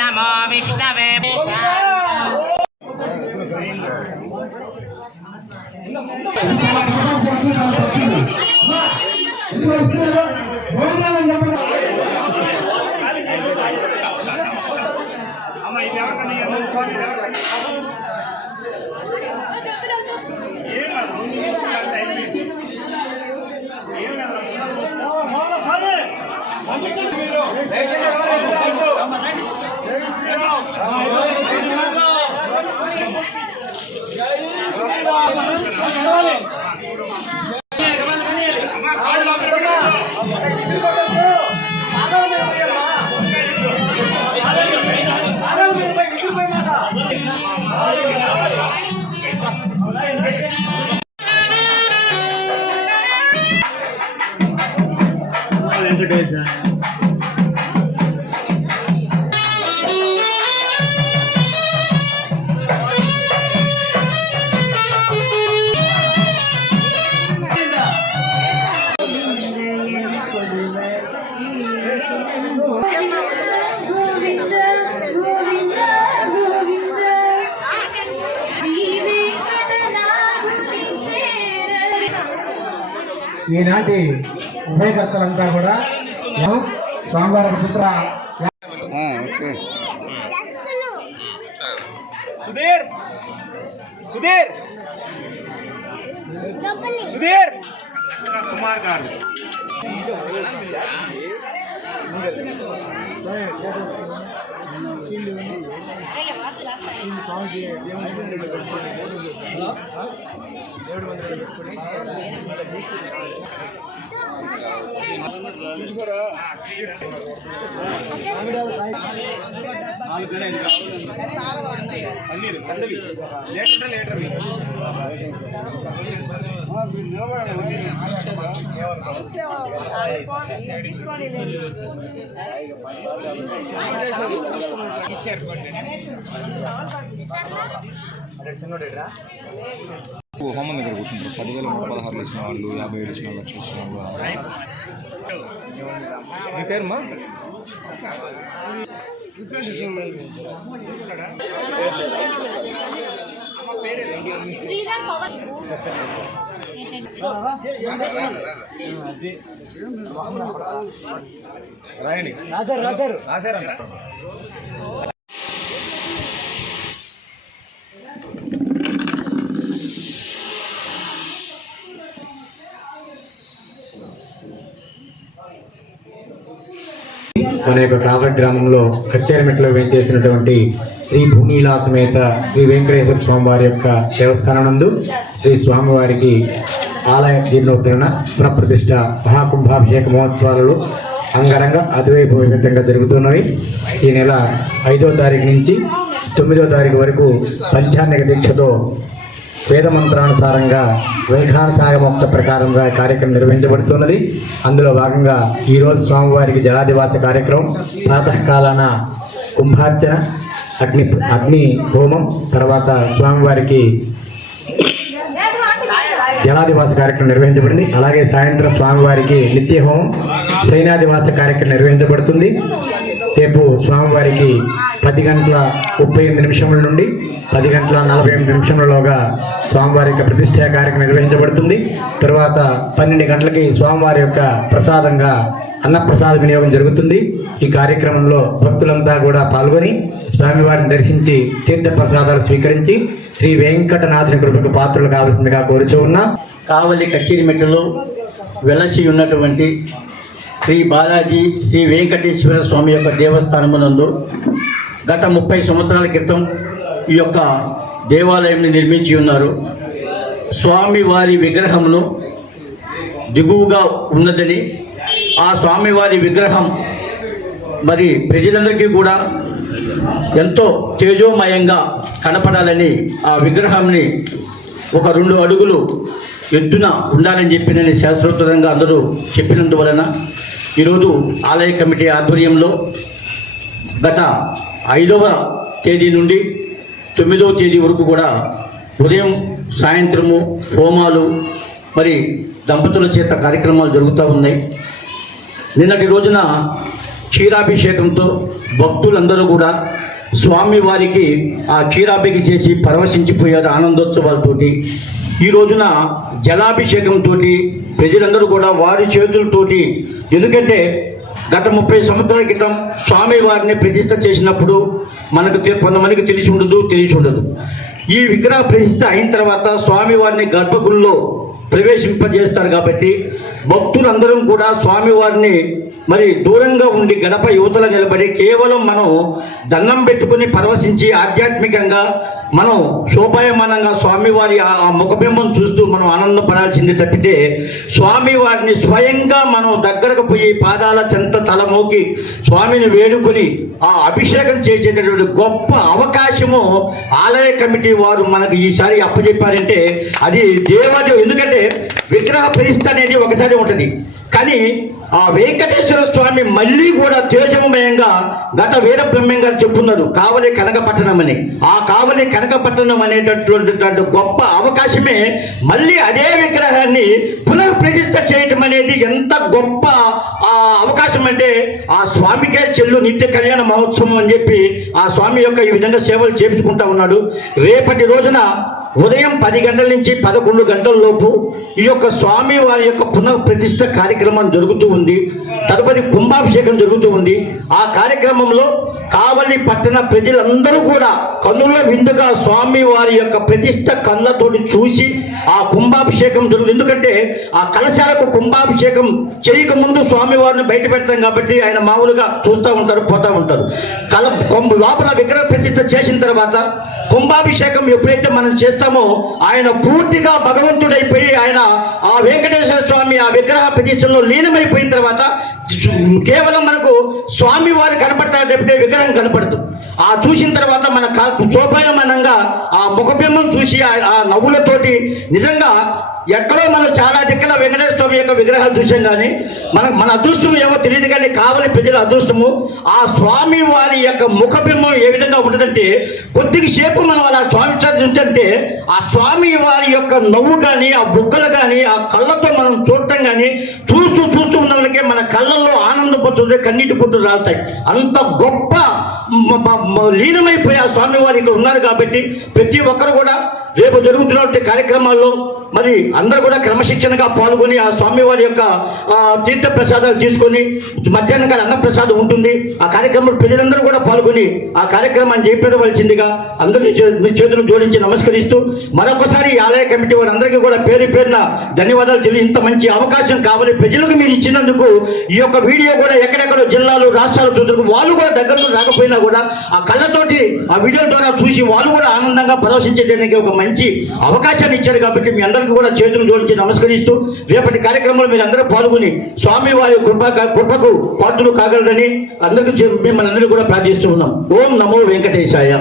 నమో విష్ణవే. ఈనాటి ఉభయకర్తలంతా కూడా స్వామివారి చిత్ర సుధీర్ సుధీర్ సుధీర్ కుమార్ గారు హోమం దగ్గర కూర్చుంటారు 10,016 ఇచ్చిన వాళ్ళు 57 ఇచ్చిన లక్షలు ఇచ్చిన వాళ్ళు. మీ పేరుమా? రాయండి. రాశారంట. మన యొక్క కావలి గ్రామంలో కచ్చేరమెట్లో వేయించేసినటువంటి శ్రీ భూమిలా సమేత శ్రీ వెంకటేశ్వర స్వామి వారి యొక్క దేవస్థానం నందు శ్రీ స్వామివారికి ఆలయ జీర్ణోద్ధరణ పునఃప్రతిష్ఠ మహాకుంభాభిషేక మహోత్సవాలు అంగరంగ అతివైభవంగా జరుగుతున్నవి. ఈ నెల 5వ తారీఖు నుంచి 9వ తారీఖు వరకు పంచాంగ దీక్షతో వేద మంత్రానుసారంగా వైఖానసాగమోక్త ప్రకారంగా కార్యక్రమం నిర్వహించబడుతున్నది. అందులో భాగంగా ఈరోజు స్వామివారికి జలాదివాస కార్యక్రమం, ప్రాతకాలాన కుంభార్చన, అగ్ని హోమం, తర్వాత స్వామివారికి జలాదివాస కార్యక్రమం నిర్వహించబడింది. అలాగే సాయంత్రం స్వామివారికి నిత్య హోమం, సైనాదివాస కార్యక్రమం నిర్వహించబడుతుంది. రేపు స్వామివారికి 10:38 నుండి 10:48 స్వామివారి యొక్క ప్రతిష్ఠ కార్యక్రమం నిర్వహించబడుతుంది. తర్వాత 12 గంటలకి స్వామివారి యొక్క ప్రసాదంగా అన్నప్రసాద వినియోగం జరుగుతుంది. ఈ కార్యక్రమంలో భక్తులంతా కూడా పాల్గొని స్వామివారిని దర్శించి తీర్థ ప్రసాదాలు స్వీకరించి శ్రీ వెంకటనాథుని కృపకు పాత్రలు కావాల్సిందిగా కోరుచూ ఉన్నాం. కావలి కచ్చేరిమెట్టలో వెలసి ఉన్నటువంటి శ్రీ బాలాజీ శ్రీ వెంకటేశ్వర స్వామి యొక్క దేవస్థానమునందు గత 30 సంవత్సరాల క్రితం ఈ యొక్క దేవాలయంని నిర్మించి ఉన్నారు. స్వామివారి విగ్రహమును దిగువగా ఉన్నదని, ఆ స్వామివారి విగ్రహం మరి ప్రజలందరికీ కూడా ఎంతో తేజోమయంగా కనపడాలని ఆ విగ్రహాన్ని ఒక 2 అడుగులు ఎత్తున ఉండాలని చెప్పినని శాస్త్రోక్తంగా అందరూ చెప్పినందువలన ఈరోజు ఆలయ కమిటీ ఆధ్వర్యంలో గత 5వ తేదీ నుండి 9వ తేదీ వరకు కూడా ఉదయం సాయంత్రము హోమాలు మరి దంపతుల చేత కార్యక్రమాలు జరుగుతూ ఉన్నాయి. నిన్నటి రోజున క్షీరాభిషేకంతో భక్తులందరూ కూడా స్వామివారికి ఆ క్షీరాభిషేకం చేసి పరవశించిపోయారు ఆనందోత్సవాలతోటి. ఈ రోజున జలాభిషేకంతో ప్రజలందరూ కూడా వారి చేతులతోటి, ఎందుకంటే గత 30 సంవత్సరాల క్రితం స్వామివారిని ప్రతిష్ఠ చేసినప్పుడు మనకు కొంతమందికి తెలిసి ఉండదు. ఈ విగ్రహ ప్రతిష్ఠ అయిన తర్వాత స్వామివారిని గర్భగుడిలో ప్రవేశింపజేస్తారు కాబట్టి భక్తులందరం కూడా స్వామివారిని మరి దూరంగా ఉండి గడప యువతల నిలబడి కేవలం మనం దండం పెట్టుకుని పరవశించి ఆధ్యాత్మికంగా మనం శోభాయమానంగా స్వామివారి ఆ ముఖబింబం చూస్తూ మనం ఆనందపడాల్సింది తప్పితే స్వామివారిని స్వయంగా మనం దగ్గరకు పోయి పాదాల చెంత తలమోకి స్వామిని వేడుకొని ఆ అభిషేకం చేసేటటువంటి గొప్ప అవకాశము ఆలయ కమిటీ వారు మనకు ఈసారి అప్పచెప్పారంటే అది దేవాదేవుడు. ఎందుకంటే విగ్రహ ప్రతిష్ఠ అనేది ఒకసారి ఉంటుంది, కానీ ఆ వెంకటేశ్వర స్వామి మళ్ళీ కూడా తేజమయంగా గత వీర బ్రహ్మం గారు చెప్పున్నారు కావలి కనకపట్టణం అని. ఆ కావలి కనకపట్టణం అనేటటువంటి గొప్ప అవకాశమే మళ్ళీ అదే విగ్రహాన్ని పునః ప్రతిష్ఠ చేయటం అనేది ఎంత గొప్ప అవకాశం అంటే ఆ స్వామికే చెల్లు నిత్య కళ్యాణ మహోత్సవం అని చెప్పి ఆ స్వామి యొక్క ఈ విధంగా సేవలు చేపించుకుంటా ఉన్నాడు. రేపటి రోజున ఉదయం 10 గంటల నుంచి 11 గంటల లోపు ఈ యొక్క స్వామి వారి యొక్క పునః ప్రతిష్ఠ కార్యక్రమం జరుగుతూ ఉంది. తదుపరి కుంభాభిషేకం జరుగుతూ ఉంది. ఆ కార్యక్రమంలో కావలి పట్టణ ప్రజలందరూ కూడా కన్నుల విందుగా స్వామి వారి యొక్క ప్రతిష్ఠ కళ్ళతోటి చూసి ఆ కుంభాభిషేకం జరుగుతుంది. ఎందుకంటే ఆ కలశాలకు కుంభాభిషేకం చేయకముందు స్వామివారిని బయట పెడతాం కాబట్టి ఆయన మామూలుగా చూస్తూ ఉంటారు, పోతూ ఉంటారు. లోపల విగ్రహ ప్రతిష్ఠ చేసిన తర్వాత కుంభాభిషేకం ఎప్పుడైతే మనం చేస్తామో ఆయన పూర్తిగా భగవంతుడైపోయి ఆయన ఆ వెంకటేశ్వర స్వామి ఆ విగ్రహ ప్రతిష్టలో లీనమైపోయిన తర్వాత కేవలం మనకు స్వామి వారు కనపడతారు తప్పితే విగ్రహం కనపడదు. ఆ చూసిన తర్వాత మన శోభాయమానంగా ఆ ముఖబింబం చూసి ఆ నవ్వులతోటి నిజంగా ఎక్కడో మనం చాలా దిక్కుల వెంకటేశ్వర స్వామి యొక్క విగ్రహాలు చూసాం, కానీ మన అదృష్టం ఏమో తెలియదు, కానీ కావలి ప్రజల అదృష్టము ఆ స్వామి వారి యొక్క ముఖబింబం ఏ విధంగా ఉంటుందంటే కొద్దిగా సేపు మనం అలా స్వామి ఉంటే ఆ స్వామి వారి యొక్క నవ్వు కానీ ఆ బుగ్గలు కానీ ఆ కళ్ళతో మనం చూడటం కానీ చూస్తూ ఉన్న వాళ్ళకే మన కళ్ళల్లో ఆనందం పడుతుంది, కన్నీటి పుట్టులు రాలుతాయి. అంత గొప్ప లీనమైపోయి ఆ స్వామి వారి ఇక్కడ ఉన్నారు కాబట్టి ప్రతి ఒక్కరు కూడా రేపు జరుగుతున్నటువంటి కార్యక్రమాల్లో మరి అందరూ కూడా క్రమశిక్షణగా పాల్గొని ఆ స్వామివారి యొక్క తీర్థ ప్రసాదాలు తీసుకొని మధ్యాహ్నం కాల అన్న ప్రసాదం ఉంటుంది. ఆ కార్యక్రమంలో ప్రజలందరూ కూడా పాల్గొని ఆ కార్యక్రమాన్ని చేపట్టవలసిందిగా అందరినీ మీ చేతులు జోడించి నమస్కరిస్తూ మరొకసారి ఆలయ కమిటీ వారందరికీ కూడా పేరున ధన్యవాదాలు తెలియ. ఇంత మంచి అవకాశం కావాలి ప్రజలకు మీరు ఇచ్చినందుకు. ఈ యొక్క వీడియో కూడా ఎక్కడెక్కడో జిల్లాలు రాష్ట్రాలు చూద్దరు వాళ్ళు కూడా దగ్గరకు రాకపోయినా కూడా ఆ కళ్ళతోటి ఆ వీడియో ద్వారా చూసి వాళ్ళు కూడా ఆనందంగా పరవశించడానికి ఒక మంచి అవకాశాన్ని ఇచ్చారు కాబట్టి మీ అందరికీ కూడా చేతులు జోడించి నమస్కరిస్తూ రేపటి కార్యక్రమంలో మీరు అందరూ పాల్గొని స్వామి వారి కృపకు పాత్రులు కాగలరని అందరికీ మిమ్మల్ని అందరూ కూడా ప్రార్థిస్తూ ఉన్నాం. ఓం నమో వెంకటేశాయ.